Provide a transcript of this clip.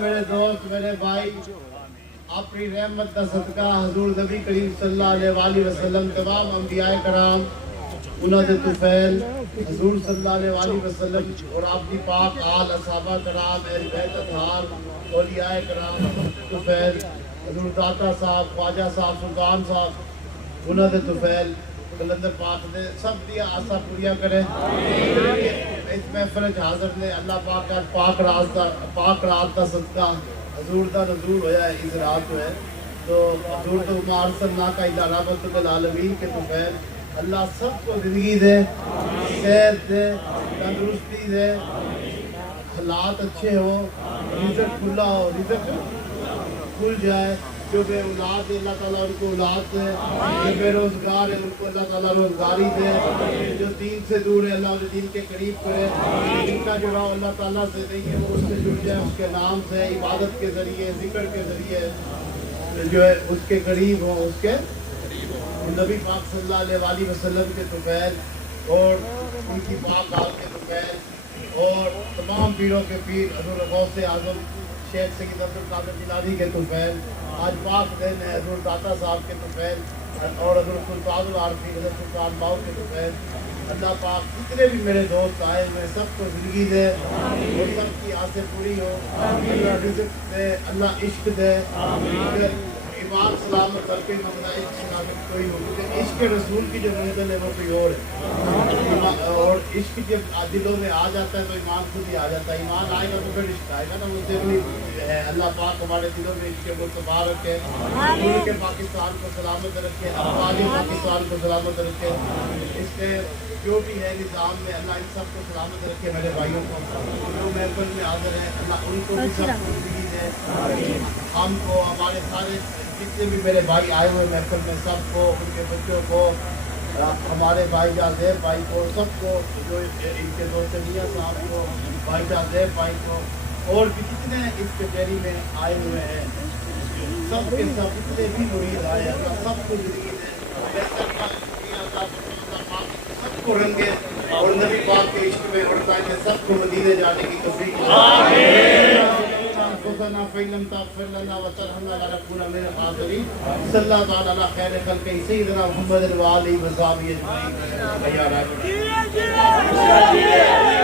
میرے دوست میرے بھائی اپنی رحمت کا صدقہ حضور نبی کریم صلی اللہ علیہ وسلم تمام انبیاء کرام انہوں نے طفیل حضور صلی اللہ علیہ وسلم اور آپ کی پاک آل اصحابہ کرام اہل بیت اطہار اولیاء کرام طفیل حضور داتا صاحب خواجہ صاحب سلطان صاحب انہوں نے طفیل کلندر پاک نے سب دیا آسا پوریا کرے اس محفل حاضر نے اللہ پاک کا پاک رات کا صدقہ حضور دا نزول ہویا ہے اس رات جو ہے تو حضور تو ما ارسلنا کا الا رحمۃ للعالمین کے طفیل اللہ سب کو زندگی دے صحت دے تندرستی دے حالات اچھے ہو رزق کھلا ہو رزق کھل جائے جو بے اولاد ہے اللہ تعالیٰ ان کو اولاد دے جو بے روزگار ہے ان کو اللہ تعالیٰ روزگاری دے جو دین سے دور ہے اللہ انہیں دین کے قریب کرے جن کا جڑاؤ اللہ تعالیٰ سے نہیں ہے وہ اس سے جڑ جائے اس کے نام سے عبادت کے ذریعے ذکر کے ذریعے جو ہے اس کے قریب ہو اس کے نبی پاک صلی اللہ علیہ وسلم کے طفیل اور ان کی پاک آل کے طفیل اور تمام پیروں کے پیر حضور غوث اعظم شیخ سید عبد القادر جیلانی کے طفیل آج پاک دن ہے حضور داتا صاحب کے طفیل اور حضور سلطان العارفین حضرت سلطان باؤ کے طفیل اللہ پاک جتنے بھی میرے دوست آئے ہوئے سب کو زندگی دے اور سب کی آسیں پوری ہو اللہ رزق دے اللہ عشق دے ایمان سلامت کر کے مسئلہ عشق سلامت کوئی ہو کیونکہ عشق رسول کی جو منزل ہے وہ کوئی اور ہے اور عشق جب دلوں میں آ جاتا ہے تو ایمان خود ہی آ جاتا ہے ایمان آئے گا تو پھر عشق آئے گا نا وہ ضروری ہے اللہ پاک ہمارے دلوں میں عشق مرتبہ رکھے ملک پاکستان کو سلامت رکھے افغان پاکستان کو سلامت رکھے اس کے جو بھی ہے نظام میں اللہ ان سب کو سلامت رکھے میرے بھائیوں کو جو محفل میں حاضر ہیں اللہ ان کو بھی سب کو زندگی دے ہم کو ہمارے سارے جتنے بھی میرے بھائی آئے ہوئے محفل میں سب کو ان کے بچوں کو ہمارے بھائی جان زیب بھائی کو سب کو جو ان کے دوست میاں صاحب کو بھائی جان زیب بھائی کو اور بھی جتنے اس کچہری میں آئے ہوئے ہیں سب کے سب جتنے بھی مرید آئے ہیں سب کو زندگی دے سب کو رنگے اور نبی پاک کے عشق میں اڑتا ہے سب کو مدینے جانے کی توفیق انفسنا فإن لم تغفر لنا وترحمنا لنكونن من الخاسرين صلى الله تعالى على خير خلقه سيدنا محمد وآله وصحبه أجمعين.